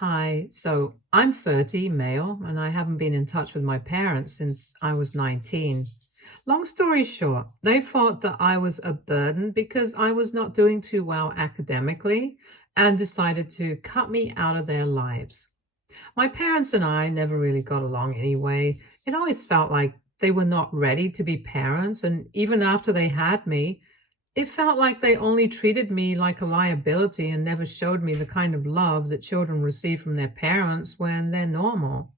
Hi, so I'm 30, male, and I haven't been in touch with my parents since I was 19. Long story short, they thought that I was a burden because I was not doing too well academically and decided to cut me out of their lives. My parents and I never really got along anyway. It always felt like they were not ready to be parents, and even after they had me, it felt like they only treated me like a liability and never showed me the kind of love that children receive from their parents when they're normal.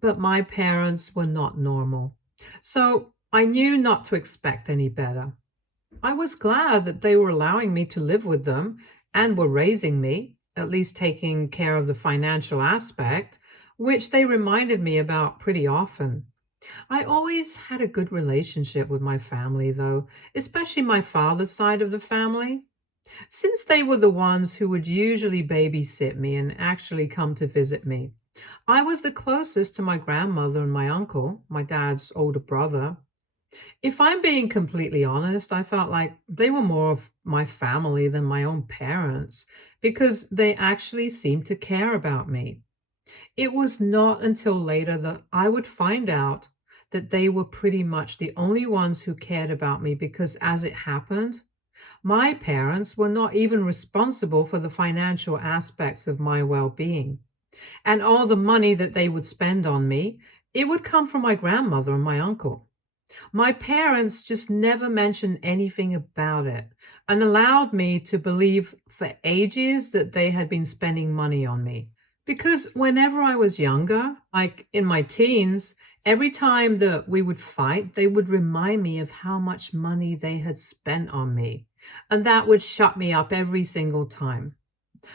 But my parents were not normal. So I knew not to expect any better. I was glad that they were allowing me to live with them and were raising me, at least taking care of the financial aspect, which they reminded me about pretty often. I always had a good relationship with my family, though, especially my father's side of the family, since they were the ones who would usually babysit me and actually come to visit me. I was the closest to my grandmother and my uncle, my dad's older brother. If I'm being completely honest, I felt like they were more of my family than my own parents because they actually seemed to care about me. It was not until later that I would find out that they were pretty much the only ones who cared about me because, as it happened, my parents were not even responsible for the financial aspects of my well being. And all the money that they would spend on me, it would come from my grandmother and my uncle. My parents just never mentioned anything about it and allowed me to believe for ages that they had been spending money on me. Because whenever I was younger, like in my teens, every time that we would fight, they would remind me of how much money they had spent on me. And that would shut me up every single time.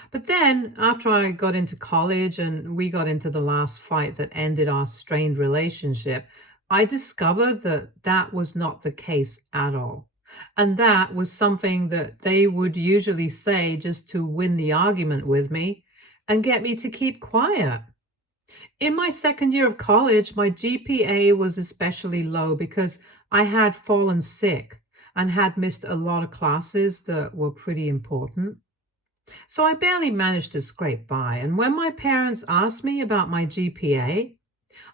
But then, after I got into college and we got into the last fight that ended our strained relationship, I discovered that that was not the case at all. And that was something that they would usually say just to win the argument with me and get me to keep quiet. In my second year of college, my GPA was especially low because I had fallen sick and had missed a lot of classes that were pretty important. So I barely managed to scrape by, and when my parents asked me about my GPA,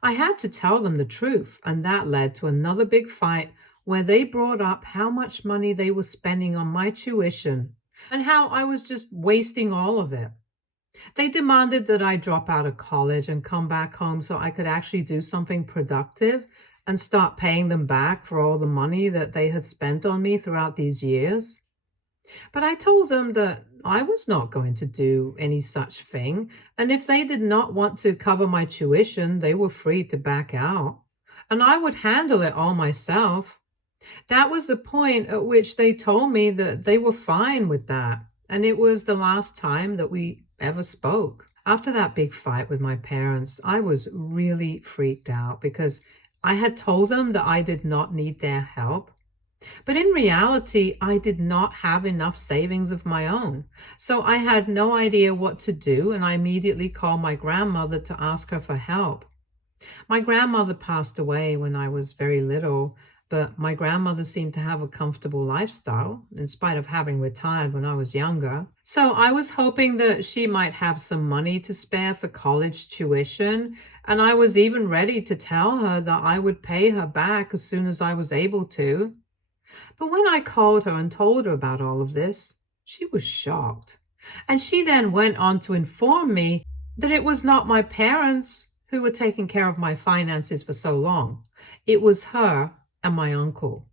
I had to tell them the truth, and that led to another big fight where they brought up how much money they were spending on my tuition and how I was just wasting all of it. They demanded that I drop out of college and come back home so I could actually do something productive and start paying them back for all the money that they had spent on me throughout these years. But I told them that I was not going to do any such thing, and if they did not want to cover my tuition, they were free to back out, and I would handle it all myself. That was the point at which they told me that they were fine with that, and it was the last time that we ever spoke. After that big fight with my parents, I was really freaked out because I had told them that I did not need their help, but in reality, I did not have enough savings of my own. So I had no idea what to do, and I immediately called my grandmother to ask her for help. My grandmother passed away when I was very little, but my grandmother seemed to have a comfortable lifestyle, in spite of having retired when I was younger. So I was hoping that she might have some money to spare for college tuition, and I was even ready to tell her that I would pay her back as soon as I was able to. But when I called her and told her about all of this, she was shocked. And she then went on to inform me that it was not my parents who were taking care of my finances for so long. It was her and my uncle.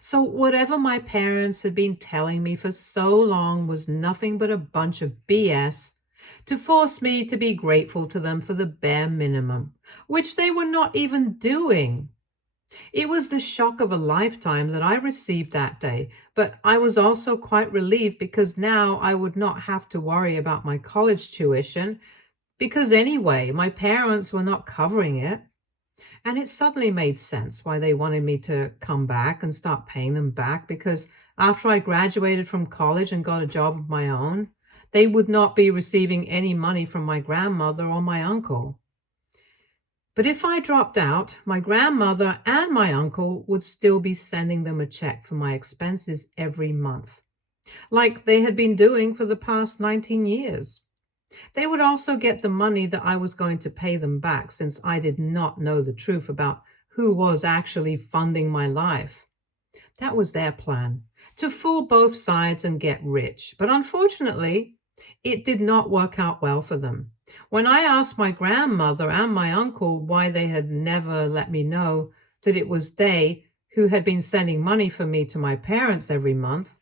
So whatever my parents had been telling me for so long was nothing but a bunch of BS to force me to be grateful to them for the bare minimum, which they were not even doing. It was the shock of a lifetime that I received that day, but I was also quite relieved because now I would not have to worry about my college tuition because anyway, my parents were not covering it. And it suddenly made sense why they wanted me to come back and start paying them back because after I graduated from college and got a job of my own, they would not be receiving any money from my grandmother or my uncle. But if I dropped out, my grandmother and my uncle would still be sending them a check for my expenses every month, like they had been doing for the past 19 years. They would also get the money that I was going to pay them back since I did not know the truth about who was actually funding my life. That was their plan, to fool both sides and get rich. But unfortunately, it did not work out well for them. When I asked my grandmother and my uncle why they had never let me know that it was they who had been sending money for me to my parents every month,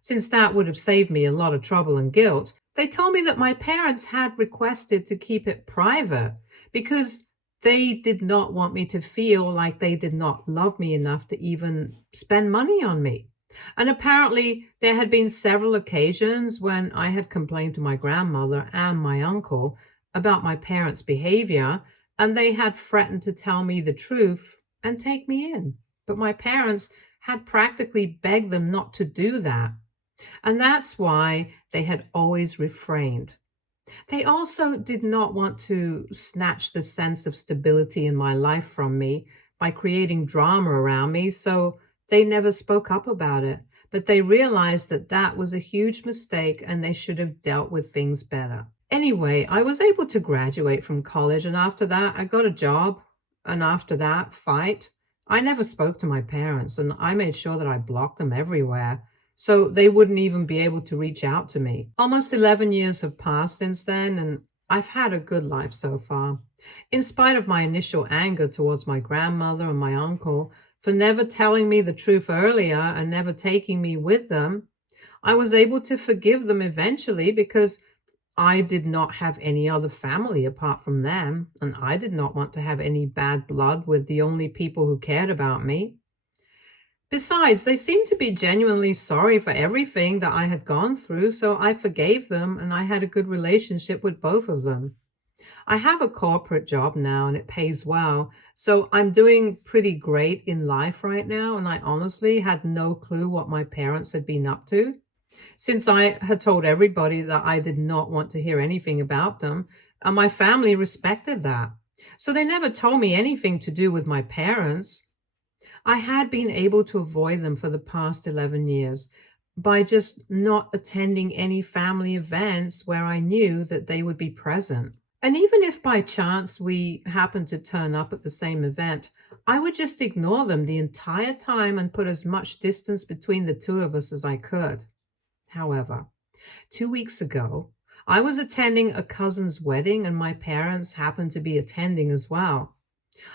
since that would have saved me a lot of trouble and guilt, they told me that my parents had requested to keep it private because they did not want me to feel like they did not love me enough to even spend money on me. And apparently, there had been several occasions when I had complained to my grandmother and my uncle about my parents' behavior, and they had threatened to tell me the truth and take me in. But my parents had practically begged them not to do that. And that's why they had always refrained. They also did not want to snatch the sense of stability in my life from me by creating drama around me, so they never spoke up about it. But they realized that that was a huge mistake and they should have dealt with things better. Anyway, I was able to graduate from college, and after that, I got a job. And after that fight, I never spoke to my parents, and I made sure that I blocked them everywhere so they wouldn't even be able to reach out to me. Almost 11 years have passed since then, and I've had a good life so far. In spite of my initial anger towards my grandmother and my uncle for never telling me the truth earlier and never taking me with them, I was able to forgive them eventually because I did not have any other family apart from them, and I did not want to have any bad blood with the only people who cared about me. Besides, they seemed to be genuinely sorry for everything that I had gone through, so I forgave them and I had a good relationship with both of them. I have a corporate job now and it pays well, so I'm doing pretty great in life right now, and I honestly had no clue what my parents had been up to, since I had told everybody that I did not want to hear anything about them, and my family respected that. So they never told me anything to do with my parents. I had been able to avoid them for the past 11 years by just not attending any family events where I knew that they would be present. And even if by chance we happened to turn up at the same event, I would just ignore them the entire time and put as much distance between the two of us as I could. However, 2 weeks ago, I was attending a cousin's wedding and my parents happened to be attending as well.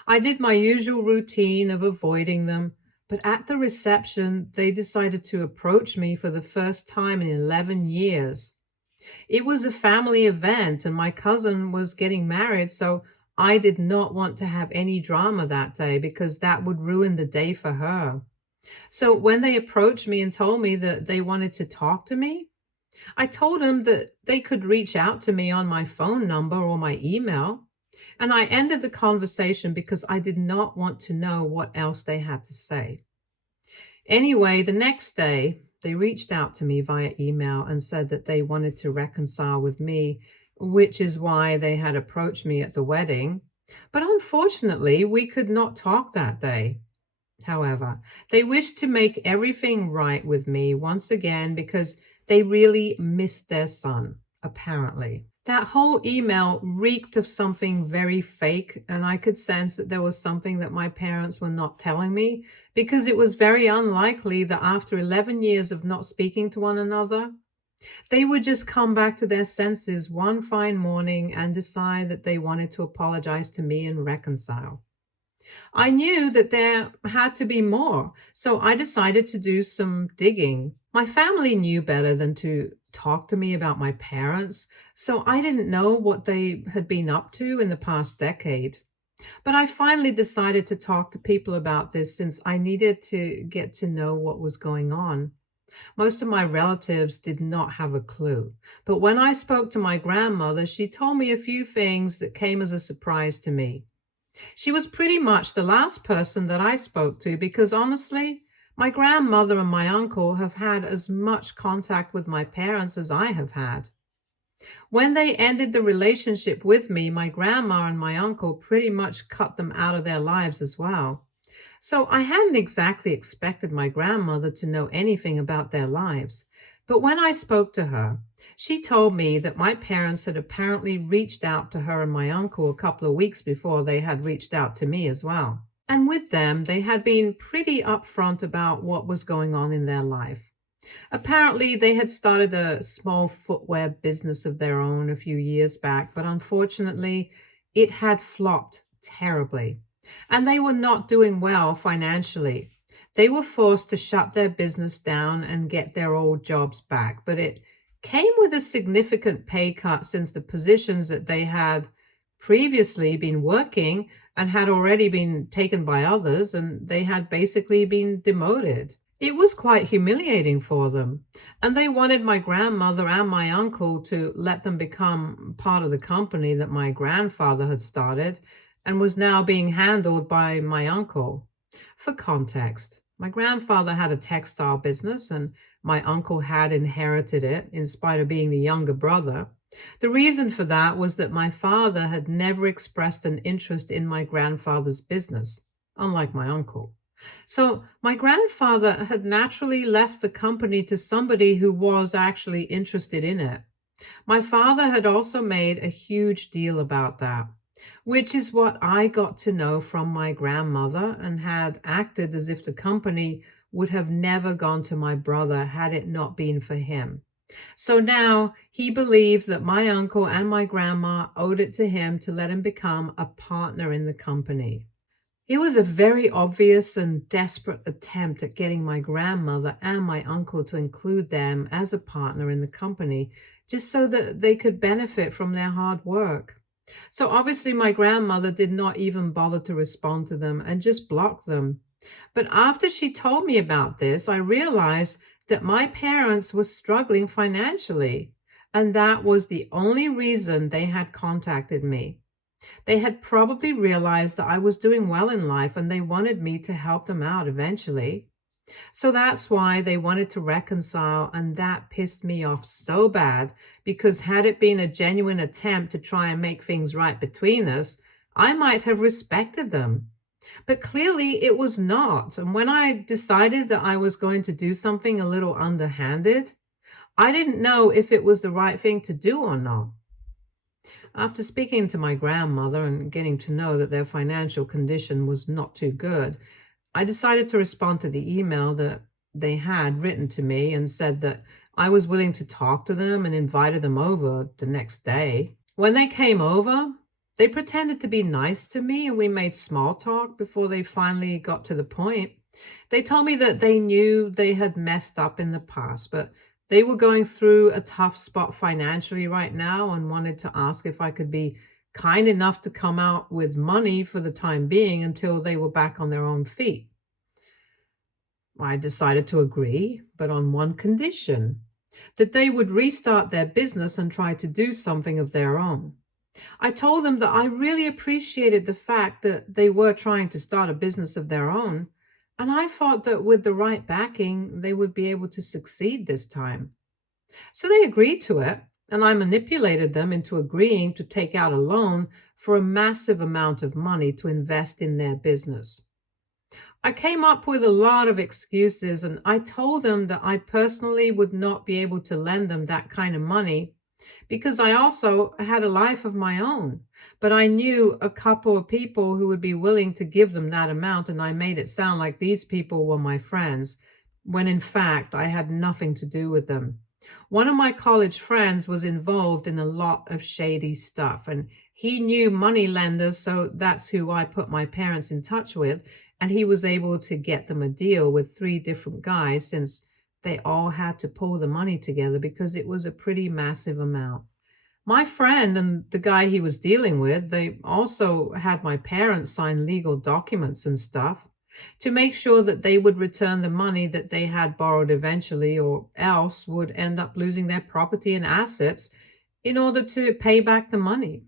I did my usual routine of avoiding them, but at the reception, they decided to approach me for the first time in 11 years. It was a family event, and my cousin was getting married, so I did not want to have any drama that day because that would ruin the day for her. So when they approached me and told me that they wanted to talk to me, I told them that they could reach out to me on my phone number or my email. And I ended the conversation because I did not want to know what else they had to say. Anyway, the next day, they reached out to me via email and said that they wanted to reconcile with me, which is why they had approached me at the wedding. But unfortunately, we could not talk that day. However, they wished to make everything right with me once again because they really missed their son, apparently. That whole email reeked of something very fake, and I could sense that there was something that my parents were not telling me because it was very unlikely that after 11 years of not speaking to one another, they would just come back to their senses one fine morning and decide that they wanted to apologize to me and reconcile. I knew that there had to be more, so I decided to do some digging. My family knew better than to talk to me about my parents, so I didn't know what they had been up to in the past decade. But I finally decided to talk to people about this since I needed to get to know what was going on. Most of my relatives did not have a clue, but when I spoke to my grandmother, she told me a few things that came as a surprise to me. She was pretty much the last person that I spoke to because honestly, my grandmother and my uncle have had as much contact with my parents as I have had. When they ended the relationship with me, my grandma and my uncle pretty much cut them out of their lives as well. So I hadn't exactly expected my grandmother to know anything about their lives. But when I spoke to her, She told me that my parents had apparently reached out to her and my uncle a couple of weeks before they had reached out to me as well. And with them, they had been pretty upfront about what was going on in their life. Apparently, they had started a small footwear business of their own a few years back, but unfortunately, it had flopped terribly. And they were not doing well financially. They were forced to shut their business down and get their old jobs back, but it came with a significant pay cut since the positions that they had previously been working and had already been taken by others, and they had basically been demoted. It was quite humiliating for them, and they wanted my grandmother and my uncle to let them become part of the company that my grandfather had started and was now being handled by my uncle. For context, my grandfather had a textile business and my uncle had inherited it in spite of being the younger brother. The reason for that was that my father had never expressed an interest in my grandfather's business, unlike my uncle. So my grandfather had naturally left the company to somebody who was actually interested in it. My father had also made a huge deal about that, which is what I got to know from my grandmother and had acted as if the company would have never gone to my brother had it not been for him. So now he believed that my uncle and my grandma owed it to him to let him become a partner in the company. It was a very obvious and desperate attempt at getting my grandmother and my uncle to include them as a partner in the company, just so that they could benefit from their hard work. So obviously, my grandmother did not even bother to respond to them and just blocked them. But after she told me about this, I realized that my parents were struggling financially, and that was the only reason they had contacted me. They had probably realized that I was doing well in life and they wanted me to help them out eventually. So that's why they wanted to reconcile, and that pissed me off so bad because had it been a genuine attempt to try and make things right between us, I might have respected them. But clearly it was not. And when I decided that I was going to do something a little underhanded, I didn't know if it was the right thing to do or not. After speaking to my grandmother and getting to know that their financial condition was not too good, I decided to respond to the email that they had written to me and said that I was willing to talk to them and invited them over the next day. When they came over, they pretended to be nice to me and we made small talk before they finally got to the point. They told me that they knew they had messed up in the past, but they were going through a tough spot financially right now and wanted to ask if I could be kind enough to come out with money for the time being until they were back on their own feet. I decided to agree, but on one condition, that they would restart their business and try to do something of their own. I told them that I really appreciated the fact that they were trying to start a business of their own, and I thought that with the right backing, they would be able to succeed this time. So they agreed to it, and I manipulated them into agreeing to take out a loan for a massive amount of money to invest in their business. I came up with a lot of excuses, and I told them that I personally would not be able to lend them that kind of money because I also had a life of my own. But I knew a couple of people who would be willing to give them that amount, and I made it sound like these people were my friends, when in fact I had nothing to do with them. One of my college friends was involved in a lot of shady stuff, and he knew money lenders, so that's who I put my parents in touch with, and he was able to get them a deal with three different guys since they all had to pull the money together because it was a pretty massive amount. My friend and the guy he was dealing with, they also had my parents sign legal documents and stuff to make sure that they would return the money that they had borrowed eventually, or else would end up losing their property and assets in order to pay back the money.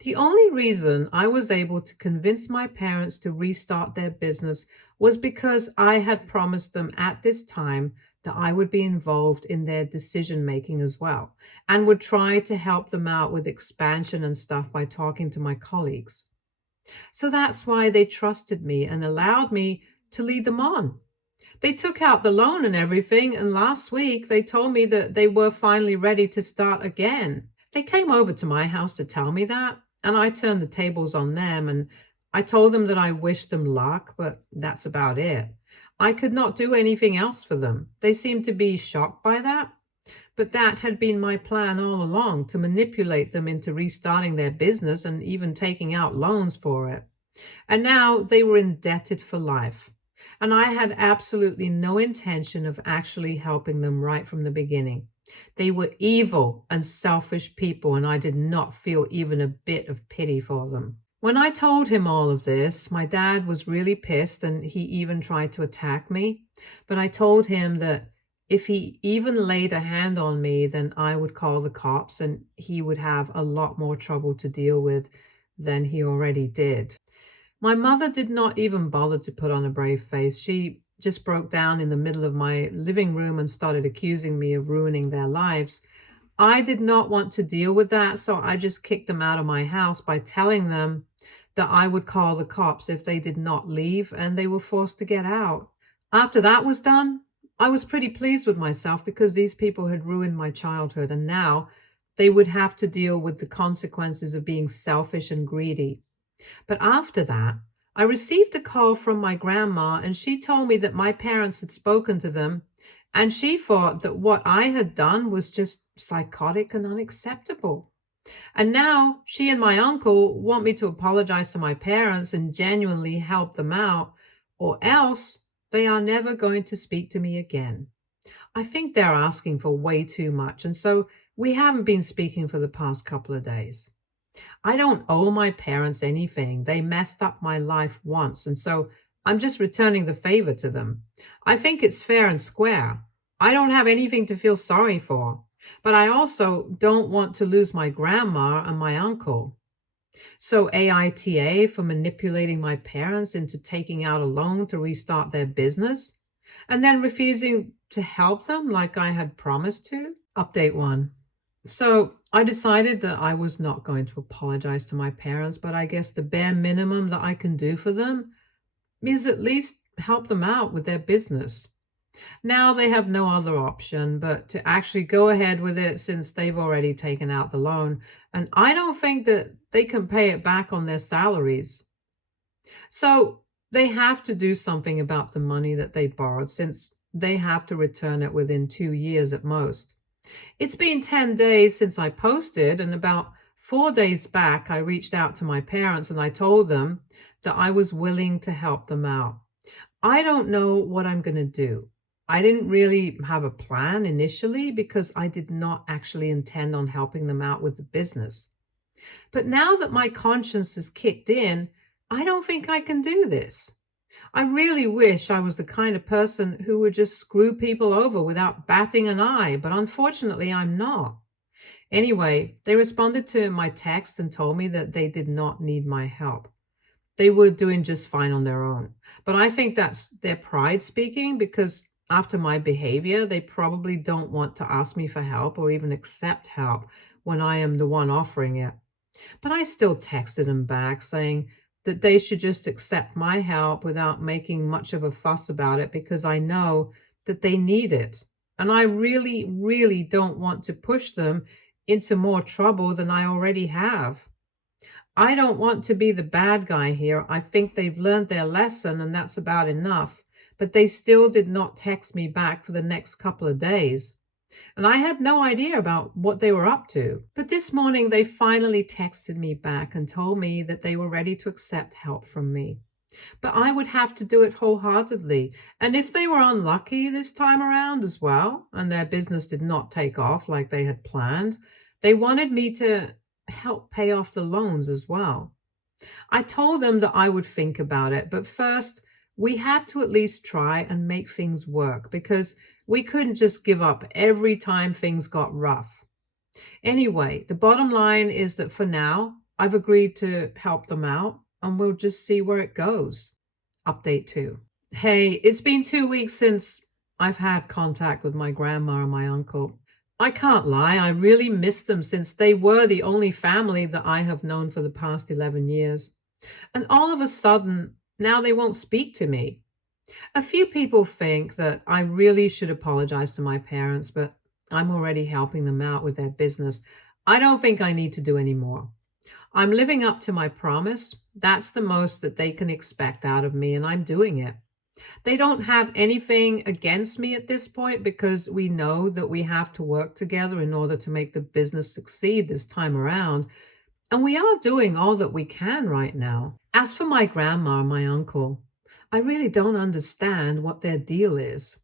The only reason I was able to convince my parents to restart their business was because I had promised them at this time that I would be involved in their decision making as well and would try to help them out with expansion and stuff by talking to my colleagues. So that's why they trusted me and allowed me to lead them on. They took out the loan and everything, and last week they told me that they were finally ready to start again. They came over to my house to tell me that, and I turned the tables on them and I told them that I wished them luck, but that's about it. I could not do anything else for them. They seemed to be shocked by that, but that had been my plan all along, to manipulate them into restarting their business and even taking out loans for it. And now they were indebted for life. And I had absolutely no intention of actually helping them right from the beginning. They were evil and selfish people, and I did not feel even a bit of pity for them. When I told him all of this, my dad was really pissed and he even tried to attack me. But I told him that if he even laid a hand on me, then I would call the cops and he would have a lot more trouble to deal with than he already did. My mother did not even bother to put on a brave face. She just broke down in the middle of my living room and started accusing me of ruining their lives. I did not want to deal with that, so I just kicked them out of my house by telling them that I would call the cops if they did not leave, and they were forced to get out. After that was done, I was pretty pleased with myself because these people had ruined my childhood, and now they would have to deal with the consequences of being selfish and greedy. But after that, I received a call from my grandma, and she told me that my parents had spoken to them, and she thought that what I had done was just psychotic and unacceptable. And now she and my uncle want me to apologize to my parents and genuinely help them out, or else they are never going to speak to me again. I think they're asking for way too much, and so we haven't been speaking for the past couple of days. I don't owe my parents anything. They messed up my life once, and so I'm just returning the favor to them. I think it's fair and square. I don't have anything to feel sorry for, but I also don't want to lose my grandma and my uncle. So AITA for manipulating my parents into taking out a loan to restart their business and then refusing to help them like I had promised to. Update 1. So I decided that I was not going to apologize to my parents, but I guess the bare minimum that I can do for them is at least help them out with their business. Now they have no other option but to actually go ahead with it since they've already taken out the loan, and I don't think that they can pay it back on their salaries. So they have to do something about the money that they borrowed since they have to return it within 2 years at most. It's been 10 days since I posted, and about 4 days back, I reached out to my parents and I told them that I was willing to help them out. I don't know what I'm going to do. I didn't really have a plan initially because I did not actually intend on helping them out with the business. But now that my conscience has kicked in, I don't think I can do this. I really wish I was the kind of person who would just screw people over without batting an eye, but unfortunately I'm not. Anyway, they responded to my text and told me that they did not need my help. They were doing just fine on their own. But I think that's their pride speaking because after my behavior, they probably don't want to ask me for help or even accept help when I am the one offering it. But I still texted them back saying that they should just accept my help without making much of a fuss about it because I know that they need it. And I really, really don't want to push them into more trouble than I already have. I don't want to be the bad guy here. I think they've learned their lesson and that's about enough. But they still did not text me back for the next couple of days. And I had no idea about what they were up to. But this morning they finally texted me back and told me that they were ready to accept help from me. But I would have to do it wholeheartedly. And if they were unlucky this time around as well, and their business did not take off like they had planned, they wanted me to help pay off the loans as well. I told them that I would think about it, but first we had to at least try and make things work because we couldn't just give up every time things got rough. Anyway, the bottom line is that for now, I've agreed to help them out and we'll just see where it goes. Update 2. Hey, it's been 2 weeks since I've had contact with my grandma and my uncle. I can't lie, I really miss them since they were the only family that I have known for the past 11 years. And all of a sudden, now they won't speak to me. A few people think that I really should apologize to my parents, but I'm already helping them out with their business. I don't think I need to do any more. I'm living up to my promise. That's the most that they can expect out of me, and I'm doing it. They don't have anything against me at this point because we know that we have to work together in order to make the business succeed this time around. And we are doing all that we can right now. As for my grandma and my uncle, I really don't understand what their deal is.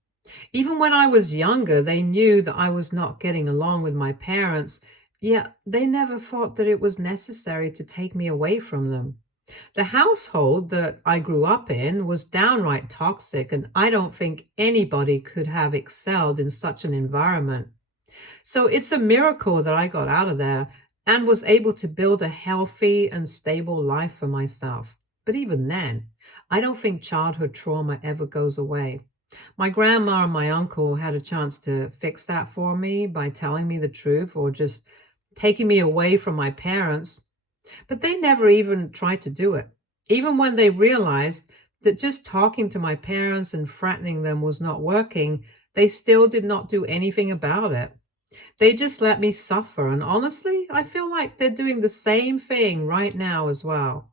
Even when I was younger, they knew that I was not getting along with my parents, yet they never thought that it was necessary to take me away from them. The household that I grew up in was downright toxic, and I don't think anybody could have excelled in such an environment. So it's a miracle that I got out of there and was able to build a healthy and stable life for myself. But even then, I don't think childhood trauma ever goes away. My grandma and my uncle had a chance to fix that for me by telling me the truth or just taking me away from my parents, but they never even tried to do it. Even when they realized that just talking to my parents and threatening them was not working, they still did not do anything about it. They just let me suffer, and honestly, I feel like they're doing the same thing right now as well.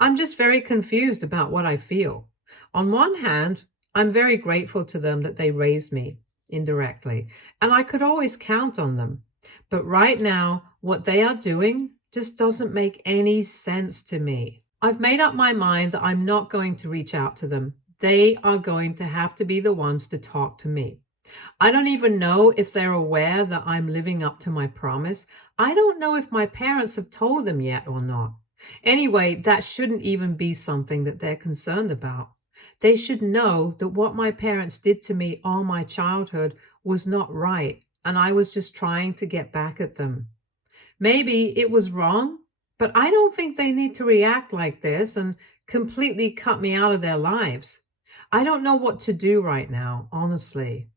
I'm just very confused about what I feel. On one hand, I'm very grateful to them that they raised me indirectly, and I could always count on them. But right now, what they are doing just doesn't make any sense to me. I've made up my mind that I'm not going to reach out to them. They are going to have to be the ones to talk to me. I don't even know if they're aware that I'm living up to my promise. I don't know if my parents have told them yet or not. Anyway, that shouldn't even be something that they're concerned about. They should know that what my parents did to me all my childhood was not right, and I was just trying to get back at them. Maybe it was wrong, but I don't think they need to react like this and completely cut me out of their lives. I don't know what to do right now, honestly.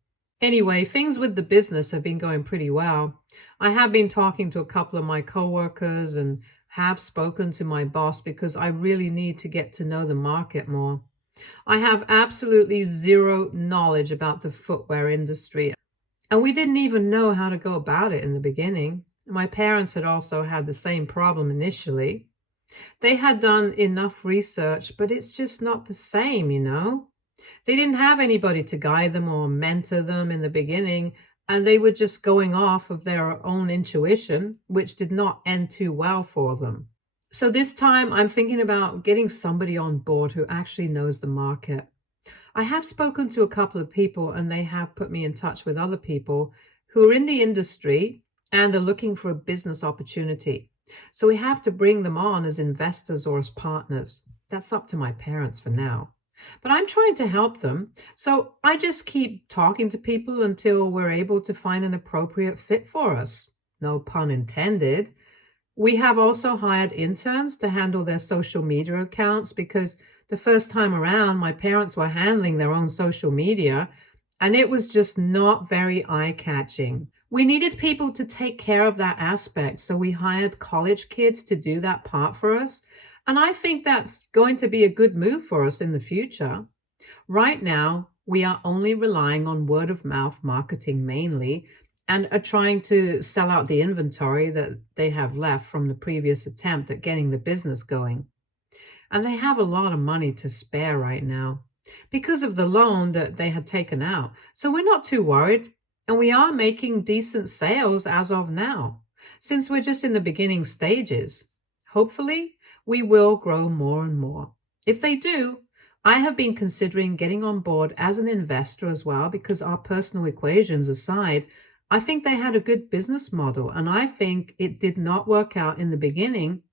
Anyway, things with the business have been going pretty well. I have been talking to a couple of my coworkers and have spoken to my boss because I really need to get to know the market more. I have absolutely zero knowledge about the footwear industry, and we didn't even know how to go about it in the beginning. My parents had also had the same problem initially. They had done enough research, but it's just not the same. They didn't have anybody to guide them or mentor them in the beginning, and they were just going off of their own intuition, which did not end too well for them. So this time I'm thinking about getting somebody on board who actually knows the market. I have spoken to a couple of people, and they have put me in touch with other people who are in the industry and are looking for a business opportunity. So we have to bring them on as investors or as partners. That's up to my parents for now. But I'm trying to help them. So I just keep talking to people until we're able to find an appropriate fit for us. No pun intended. We have also hired interns to handle their social media accounts because the first time around, my parents were handling their own social media, and it was just not very eye-catching. We needed people to take care of that aspect, so we hired college kids to do that part for us. And I think that's going to be a good move for us in the future. Right now, we are only relying on word of mouth marketing mainly and are trying to sell out the inventory that they have left from the previous attempt at getting the business going. And they have a lot of money to spare right now because of the loan that they had taken out. So we're not too worried, and we are making decent sales as of now, since we're just in the beginning stages. Hopefully, we will grow more and more. If they do, I have been considering getting on board as an investor as well because our personal equations aside, I think they had a good business model, and I think it did not work out in the beginning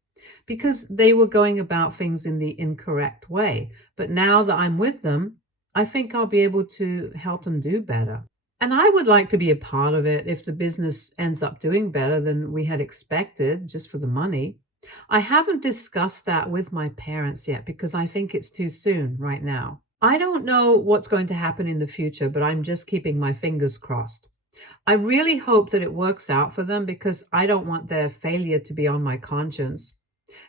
because they were going about things in the incorrect way. But now that I'm with them, I think I'll be able to help them do better. And I would like to be a part of it if the business ends up doing better than we had expected just for the money. I haven't discussed that with my parents yet because I think it's too soon right now. I don't know what's going to happen in the future, but I'm just keeping my fingers crossed. I really hope that it works out for them because I don't want their failure to be on my conscience.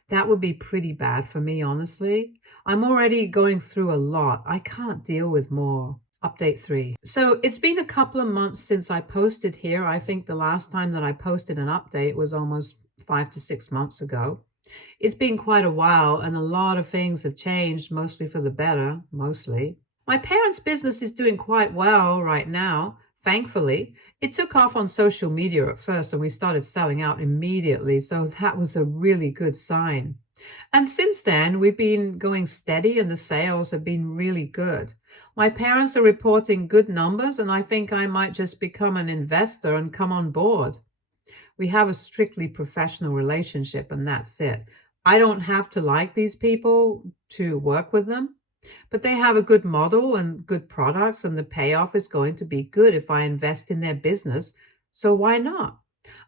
That would be pretty bad for me, honestly. I'm already going through a lot. I can't deal with more. Update 3. So it's been a couple of months since I posted here. I think the last time that I posted an update was almost 5 to 6 months ago. It's been quite a while, and a lot of things have changed, mostly for the better, mostly. My parents' business is doing quite well right now, thankfully. It took off on social media at first, and we started selling out immediately, so that was a really good sign. And since then, we've been going steady, and the sales have been really good. My parents are reporting good numbers, and I think I might just become an investor and come on board. We have a strictly professional relationship, and that's it. I don't have to like these people to work with them, but they have a good model and good products, and the payoff is going to be good if I invest in their business. So why not?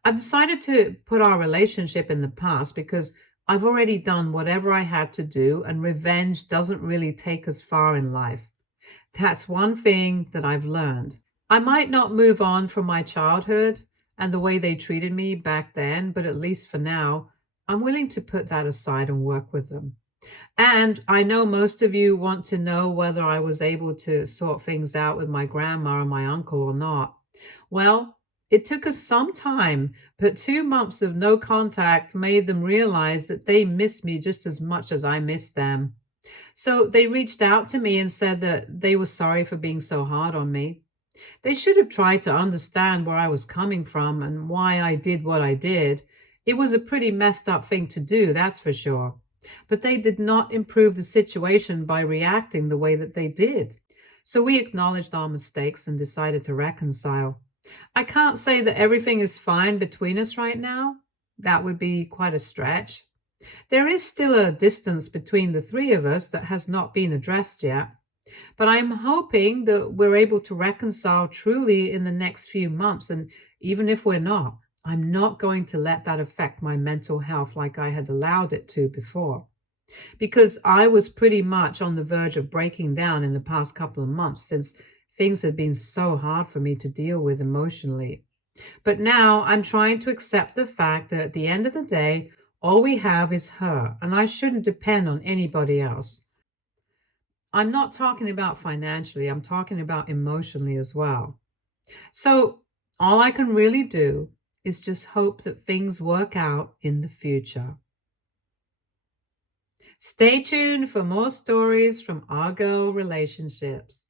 I've decided to put our relationship in the past because I've already done whatever I had to do, and revenge doesn't really take us far in life. That's one thing that I've learned. I might not move on from my childhood and the way they treated me back then, but at least for now, I'm willing to put that aside and work with them. And I know most of you want to know whether I was able to sort things out with my grandma and my uncle or not. Well, it took us some time, but 2 months of no contact made them realize that they miss me just as much as I miss them. So they reached out to me and said that they were sorry for being so hard on me. They should have tried to understand where I was coming from and why I did what I did. It was a pretty messed up thing to do, that's for sure. But they did not improve the situation by reacting the way that they did. So we acknowledged our mistakes and decided to reconcile. I can't say that everything is fine between us right now. That would be quite a stretch. There is still a distance between the three of us that has not been addressed yet. But I'm hoping that we're able to reconcile truly in the next few months. And even if we're not, I'm not going to let that affect my mental health like I had allowed it to before. Because I was pretty much on the verge of breaking down in the past couple of months since things had been so hard for me to deal with emotionally. But now I'm trying to accept the fact that at the end of the day, all we have is her, and I shouldn't depend on anybody else. I'm not talking about financially, I'm talking about emotionally as well. So, all I can really do is just hope that things work out in the future. Stay tuned for more stories from our girl relationships.